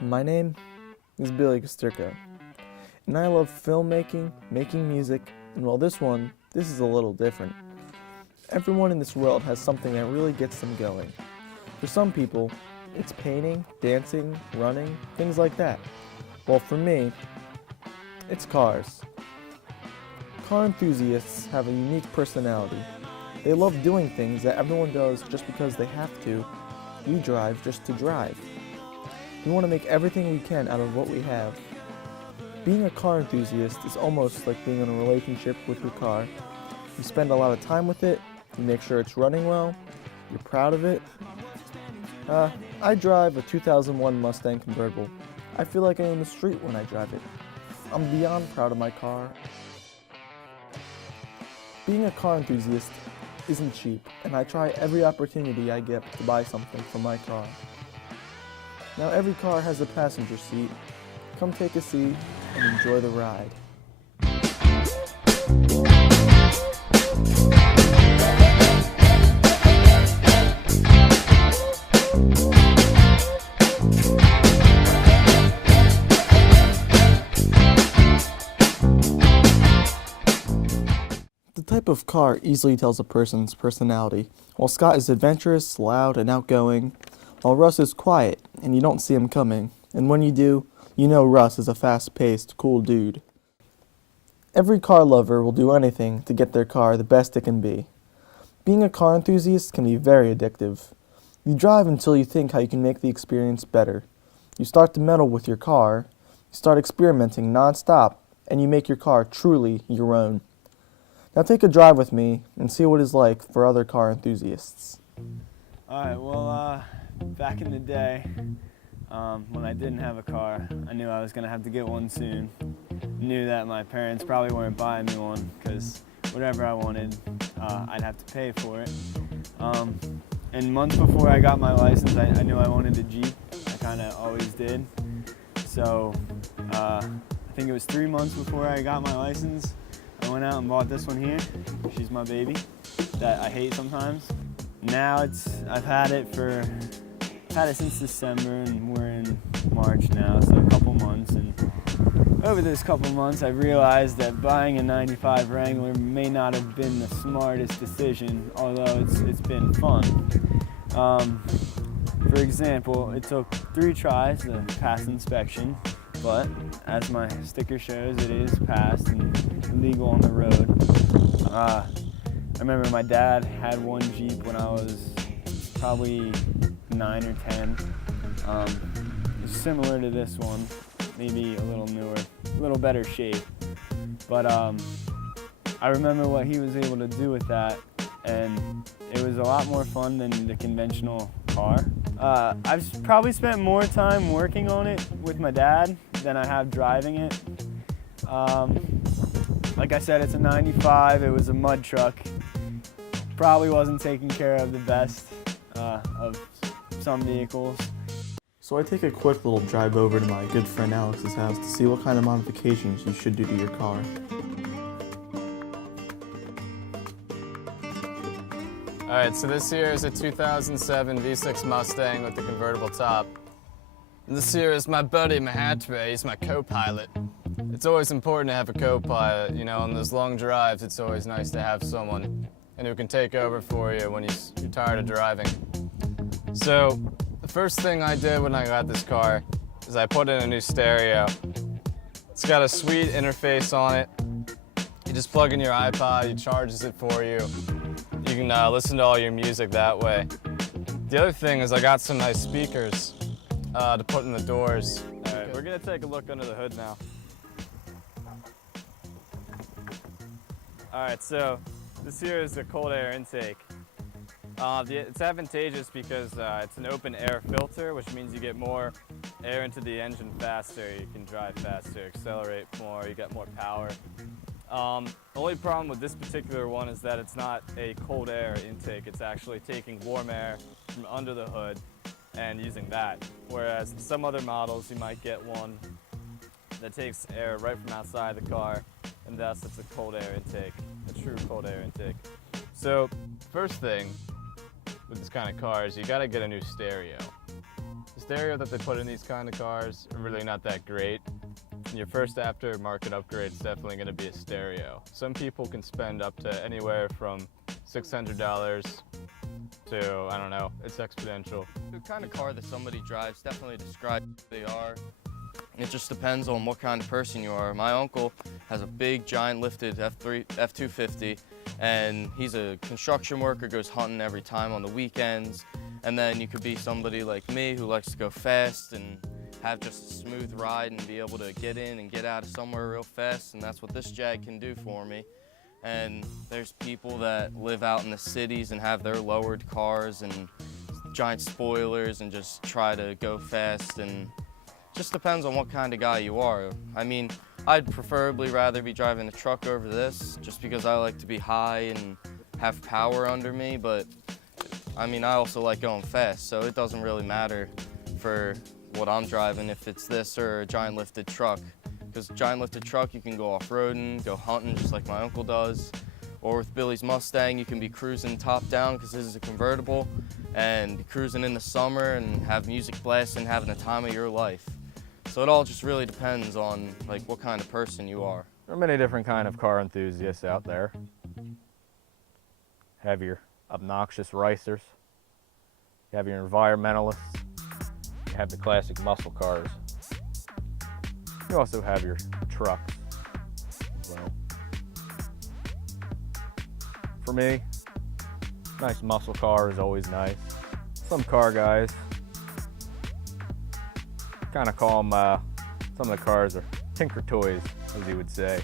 My name is Billy Kosturka, and I love filmmaking, making music, and well, this is a little different. Everyone in this world has something that really gets them going. For some people, it's painting, dancing, running, things like that. Well, for me, it's cars. Car enthusiasts have a unique personality. They love doing things that everyone does just because they have to. We drive just to drive. We want to make everything we can out of what we have. Being a car enthusiast is almost like being in a relationship with your car. You spend a lot of time with it, you make sure it's running well, you're proud of it. I drive a 2001 Mustang convertible. I feel like I own the street when I drive it. I'm beyond proud of my car. Being a car enthusiast isn't cheap, and I try every opportunity I get to buy something for my car. Now every car has a passenger seat. Come take a seat and enjoy the ride. The type of car easily tells a person's personality. While Scott is adventurous, loud, and outgoing, while Russ is quiet, and you don't see him coming. And when you do, you know Russ is a fast-paced, cool dude. Every car lover will do anything to get their car the best it can be. Being a car enthusiast can be very addictive. You drive until you think how you can make the experience better. You start to meddle with your car, you start experimenting non-stop, and you make your car truly your own. Now take a drive with me and see what it's like for other car enthusiasts. Alright, well, back in the day, when I didn't have a car, I knew I was going to have to get one soon. Knew that my parents probably weren't buying me one because whatever I wanted, I'd have to pay for it. And months before I got my license, I knew I wanted a Jeep. I kind of always did. So I think it was 3 months before I got my license, I went out and bought this one here. She's my baby that I hate sometimes. Now I've had it since December, and we're in March now, so a couple months. And over this couple months, I've realized that buying a '95 Wrangler may not have been the smartest decision, although it's been fun. For example, it took 3 tries to pass inspection, but as my sticker shows, it is passed and legal on the road. I remember my dad had one Jeep when I was probably 9 or 10. It's similar to this one, maybe a little newer, a little better shape. But I remember what he was able to do with that, and it was a lot more fun than the conventional car. I've probably spent more time working on it with my dad than I have driving it. Like I said, it's a '95, it was a mud truck. Probably wasn't taken care of the best of some vehicles. So I take a quick little drive over to my good friend Alex's house to see what kind of modifications you should do to your car. Alright, so this here is a 2007 V6 Mustang with the convertible top. And this here is my buddy Mahatma, he's my co-pilot. It's always important to have a co-pilot, you know, on those long drives it's always nice to have someone and who can take over for you when you're tired of driving. So, the first thing I did when I got this car is I put in a new stereo. It's got a sweet interface on it. You just plug in your iPod, it charges it for you. You can listen to all your music that way. The other thing is I got some nice speakers to put in the doors. All right, we're gonna take a look under the hood now. All right, so this here is the cold air intake. It's advantageous because it's an open air filter, which means you get more air into the engine faster. You can drive faster, accelerate more, you get more power. The only problem with this particular one is that it's not a cold air intake. It's actually taking warm air from under the hood and using that. Whereas in some other models, you might get one that takes air right from outside the car, and thus it's a cold air intake, a true cold air intake. So, first thing with this kind of car is you gotta get a new stereo. The stereo that they put in these kind of cars are really not that great. Your first aftermarket upgrade is definitely going to be a stereo. Some people can spend up to anywhere from $600 to, I don't know, it's exponential. The kind of car that somebody drives definitely describes who they are. It just depends on what kind of person you are. My uncle has a big, giant lifted F-250, and he's a construction worker, goes hunting every time on the weekends. And then you could be somebody like me who likes to go fast and have just a smooth ride and be able to get in and get out of somewhere real fast, and that's what this Jag can do for me. And there's people that live out in the cities and have their lowered cars and giant spoilers and just try to go fast, and just depends on what kind of guy you are. I mean, I'd preferably rather be driving a truck over this just because I like to be high and have power under me, but I mean, I also like going fast, so it doesn't really matter for what I'm driving, if it's this or a giant lifted truck. Because giant lifted truck, you can go off-roading, go hunting just like my uncle does. Or with Billy's Mustang, you can be cruising top down because this is a convertible, and be cruising in the summer and have music blasting, having the time of your life. So it all just really depends on like what kind of person you are. There are many different kind of car enthusiasts out there. Have your obnoxious racers, you have your environmentalists, you have the classic muscle cars. You also have your trucks as well. For me, nice muscle car is always nice. Some car guys kind of call them, some of the cars are tinker toys, as you would say.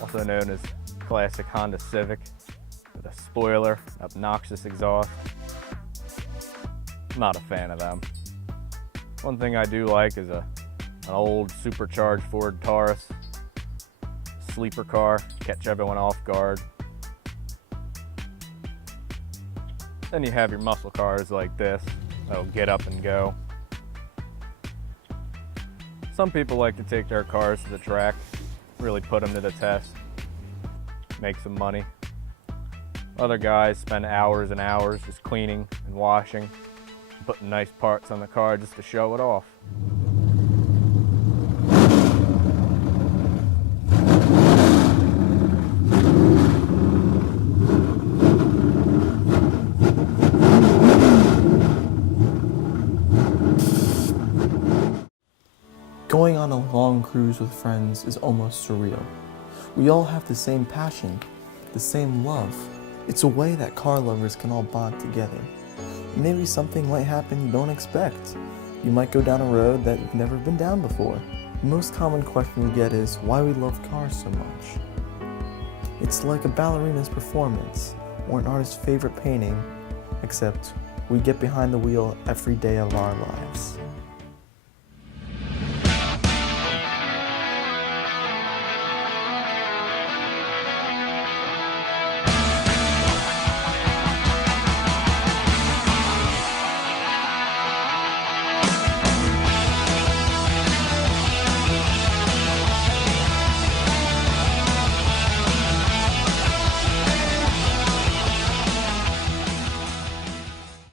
Also known as classic Honda Civic with a spoiler, obnoxious exhaust. Not a fan of them. One thing I do like is an old supercharged Ford Taurus, sleeper car, catch everyone off guard. Then you have your muscle cars like this that'll get up and go. Some people like to take their cars to the track, really put them to the test, make some money. Other guys spend hours and hours just cleaning and washing, putting nice parts on the car just to show it off. Going on a long cruise with friends is almost surreal. We all have the same passion, the same love. It's a way that car lovers can all bond together. Maybe something might happen you don't expect. You might go down a road that you've never been down before. The most common question we get is why we love cars so much. It's like a ballerina's performance or an artist's favorite painting, except we get behind the wheel every day of our lives.